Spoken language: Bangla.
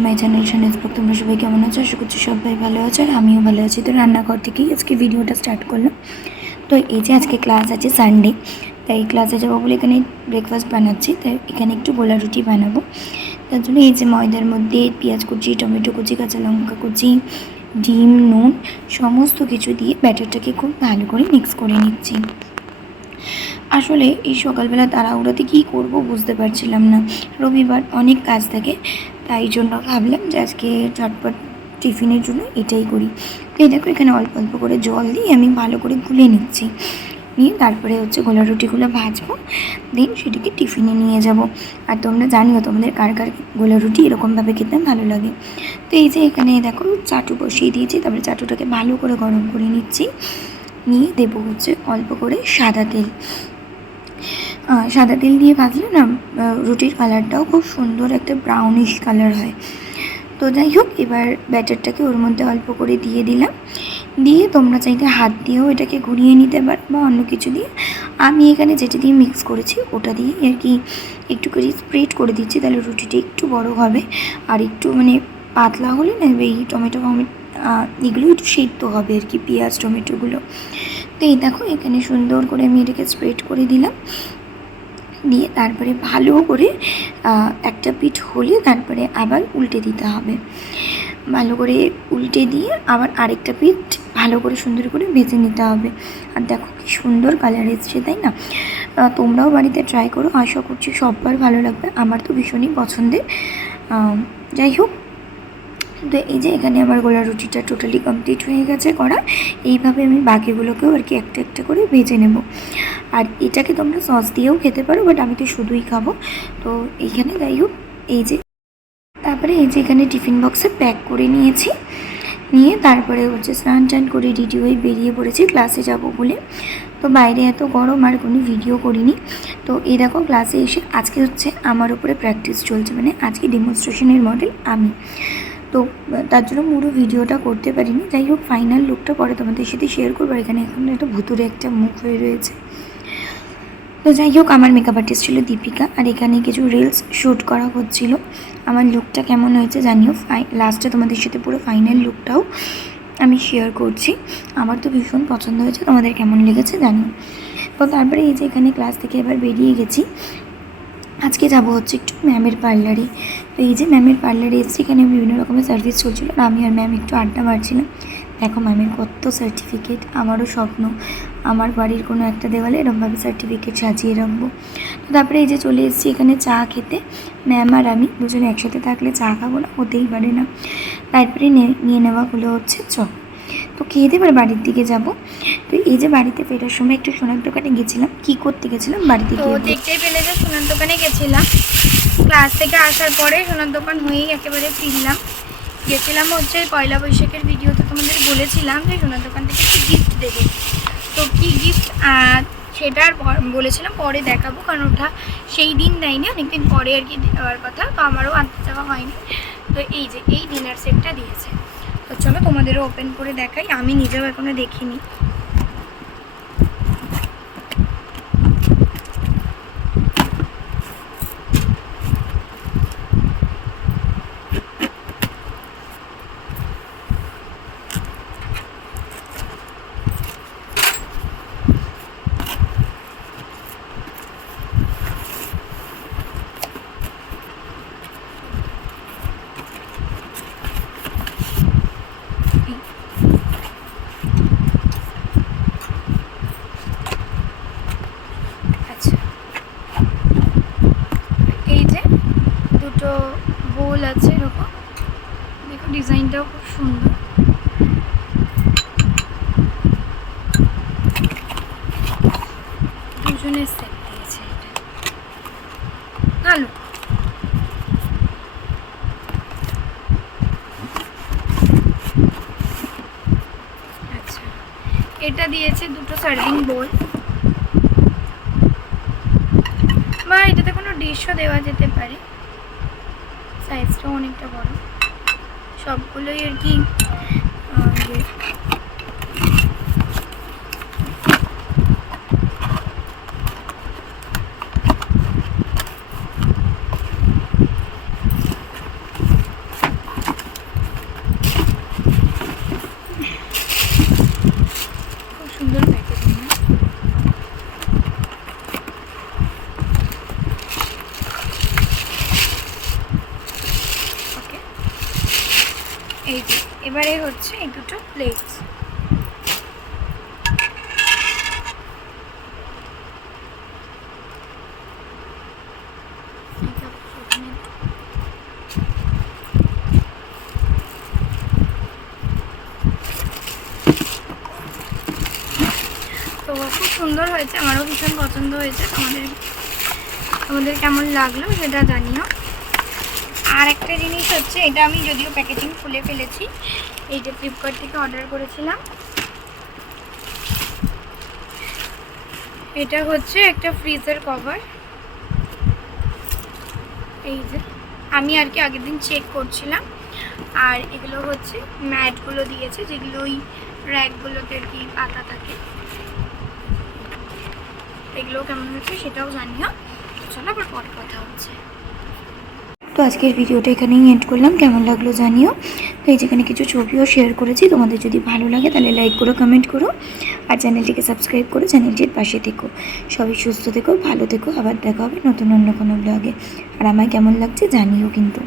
To my channel শানিজব্লগ। তোমরা সবাই কেমন আছো? আশা করছি সবাই ভালো আছো, আর আমিও ভালো আছি। তো রান্নাঘর থেকেই আজকে ভিডিওটা স্টার্ট করলাম। তো এই যে আজকে ক্লাস আছে সানডে, তাই ক্লাসে যাবো বলে এখানে ব্রেকফাস্ট বানাচ্ছি। তাই এখানে একটু গোলা রুটি বানাবো। তার জন্য এই যে ময়দার মধ্যে পেঁয়াজ কুচি, টমেটো কুচি, কাঁচা লঙ্কা কুচি, ডিম, নুন সমস্ত কিছু দিয়ে ব্যাটারটাকে খুব ভালো করে মিক্স করে নিচ্ছি। আসলে এই সকালবেলা তাড়াহুড়োতে কী করব বুঝতে পারছিলাম না। রবিবার অনেক কাজ থাকে, তাই জন্য ভাবলাম যে আজকে ঝটপট টিফিনের জন্য এটাই করি। তো এই দেখো এখানে অল্প অল্প করে জল দিয়ে আমি ভালো করে গুলে নিচ্ছি। নিয়ে তারপরে গোলা রুটিগুলো ভাজবো, দেন সেটাকে টিফিনে নিয়ে যাব। আর তোমরা জানিও তোমাদের কার কার গোলা রুটি এরকমভাবে খেতে ভালো লাগে। তো এই যে এখানে দেখো চাটু বসিয়ে দিয়েছি, তারপরে চাটুটাকে ভালো করে গরম করে নিচ্ছি। নিয়ে দেবো অল্প করে সাদা তেল। সাদা তেল দিয়ে ভাজলে না রুটির কালারটাও খুব সুন্দর একটা ব্রাউনিশ কালার হয়। তো যাই হোক, এবার ব্যাটারটাকে ওর মধ্যে অল্প করে দিয়ে দিলাম। দিয়ে তোমরা চাইতে হাত দিয়েও এটাকে ঘুরিয়ে নিতে পারো বা অন্য কিছু দিয়ে। আমি এখানে যেটা দিয়ে মিক্স করেছি ওটা দিয়ে আর কি একটু করে স্প্রেড করে দিচ্ছি, তাহলে রুটিটা একটু বড় হবে। আর একটু পাতলা হলে না এই টমেটো এগুলো একটু সেদ্ধ হবে আর কি, পেঁয়াজ টমেটোগুলো। তো এই দেখো এখানে সুন্দর করে আমি এটাকে স্প্রেড করে দিলাম। দিয়ে তারপরে ভালো করে একটা পিঠ হলে তারপরে আবার উল্টে দিতে হবে। ভালো করে উল্টে দিয়ে আবার আরেকটা পিঠ ভালো করে সুন্দর করে ভেজে নিতে হবে। আর দেখো কি সুন্দর কালার এসছে, তাই না? তোমরাও বাড়িতে ট্রাই করো, আশা করছি সবার ভালো লাগবে। আমার তো ভীষণই পছন্দের। যাই হোক, তো এই যে এখানে আমার গোলা রুটিটা টোটালি কমপ্লিট হয়ে গেছে করা। এইভাবে আমি বাকিগুলোকেও আর কি একটা একটা করে ভেজে নেব। আর এটাকে তোমরা সস দিয়েও খেতে পারো, বাট আমি তো শুধুই খাবো। তো এইখানে যাই হোক, এই যে তারপরে এই যে এখানে টিফিন বক্সে প্যাক করে নিয়েছি। নিয়ে তারপরে স্নান টান করে রেডি হয়ে বেরিয়ে পড়েছি ক্লাসে যাব বলে। তো বাইরে এত গরম আর কোনো ভিডিও করিনি। তো এই দেখো ক্লাসে এসে আজকে আমার উপরে প্র্যাকটিস চলছে, আজকে ডেমনস্ট্রেশনের মডেল আমি। তো তার জন্য পুরো ভিডিওটা করতে পারিনি। যাই হোক, ফাইনাল লুকটা পরে তোমাদের সাথে শেয়ার করবো। এখানে এখন একটা ভুতুরে একটা মুখ হয়ে রয়েছে। তো যাই হোক, আমার মেকআপ আর্টিস্ট ছিল দীপিকা, আর এখানে কিছু রিলস শ্যুট করা হচ্ছিল। আমার লুকটা কেমন হয়েছে জানিও। লাস্টে তোমাদের সাথে পুরো ফাইনাল লুকটাও আমি শেয়ার করছি। আমার তো ভীষণ পছন্দ হয়েছে, তোমাদের কেমন লেগেছে জানিও। তো তারপরে এই যে এখানে ক্লাস থেকে এবার বেরিয়ে গেছি। আজকে যাব একটু ম্যামের পার্লারে। তো এই যে ম্যামের পার্লারে এসেছি, এখানে বিভিন্ন রকমের সার্ভিস চলছিলো। আর আমি আর ম্যাম একটু আড্ডা মারছিলাম। দেখো ম্যামের কত সার্টিফিকেট। আমারও স্বপ্ন আমার বাড়ির কোনো একটা দেওয়ালে এরকমভাবে সার্টিফিকেট সাজিয়ে রাখবো। তো তারপরে এই যে চলে এসেছি এখানে চা খেতে। ম্যাম আর আমি দুজনে একসাথে থাকলে চা খাবো না, হতেই পারে না। তারপরে নিয়ে নেওয়া হলো চপ। তো খেয়ে দিয়ে এবার বাড়ির দিকে যাব। তো এই যে বাড়িতে ফেরার সময় একটু সোনার দোকানে গেছিলাম। কি করতে গেছিলাম বাড়িতে গিয়ে দেখতেই পেলে যে সোনার দোকানে গেছিলাম। ক্লাস থেকে আসার পরে সোনার দোকান হয়েই একেবারে ফিরলাম। গেছিলাম পয়লা বৈশাখের ভিডিওতে তোমাদের বলেছিলাম যে সোনার দোকান থেকে একটু গিফট দেবে। তো কী গিফট সেটা আর বলেছিলাম পরে দেখাবো, কারণ ওটা সেই দিন দেয়নি, অনেকদিন পরে আর কি দেওয়ার কথা। তো আমারও আনতে যাওয়া হয়নি। তো এই যে এই ডিনার সেটটা দিয়েছে। তো চলো তোমাদেরও ওপেন করে দেখাই, আমি নিজেও এখনো দেখিনি। দুটো বোল আছে এরকম, দেখো ডিজাইনটাও খুব সুন্দর। দুজনের সেট দিয়েছে, এটা ভালো। আচ্ছা, এটা দিয়েছে দুটো সার্ভিং বোল, বা এটাতে কোনো ডিশও দেওয়া যেতে পারে। সাইজটাও অনেকটা বড়, সবগুলোই আর কি প্লেটস। তো খুব সুন্দর হয়েছে, আমারও ভীষণ পছন্দ হয়েছে। তোমাদের কেমন লাগলো সেটা জানিও। আর একটা জিনিস হচ্ছে, এটা আমি যদিও প্যাকেজিং খুলে ফেলেছি, এই যে ফ্লিপকার্ট থেকে অর্ডার করেছিলাম। এটা হচ্ছে একটা ফ্রিজের কভার। এই যে আমি আর কি আগের দিন চেক করছিলাম। আর এগুলো হচ্ছে ম্যাটগুলো দিয়েছে, যেগুলো ওই র্যাকগুলোতে আর কি পাতা থাকে। এগুলো কেমন হচ্ছে সেটাও জানিও। চলো আবার পরে কথা হচ্ছে। তো আজকের ভিডিওটা এখানেই এন্ড করলাম, কেমন লাগলো জানিও। তো এই যেখানে কিছু ছবিও শেয়ার করেছি, তোমাদের যদি ভালো লাগে তাহলে লাইক করো, কমেন্ট করো, আর চ্যানেলটিকে সাবস্ক্রাইব করো, চ্যানেলটির পাশে থেকো। সবাই সুস্থ থেকো, ভালো থেকো, আবার দেখা হবে নতুন অন্য কোনো ব্লগে। আর আমায় কেমন লাগছে জানিও কিন্তু।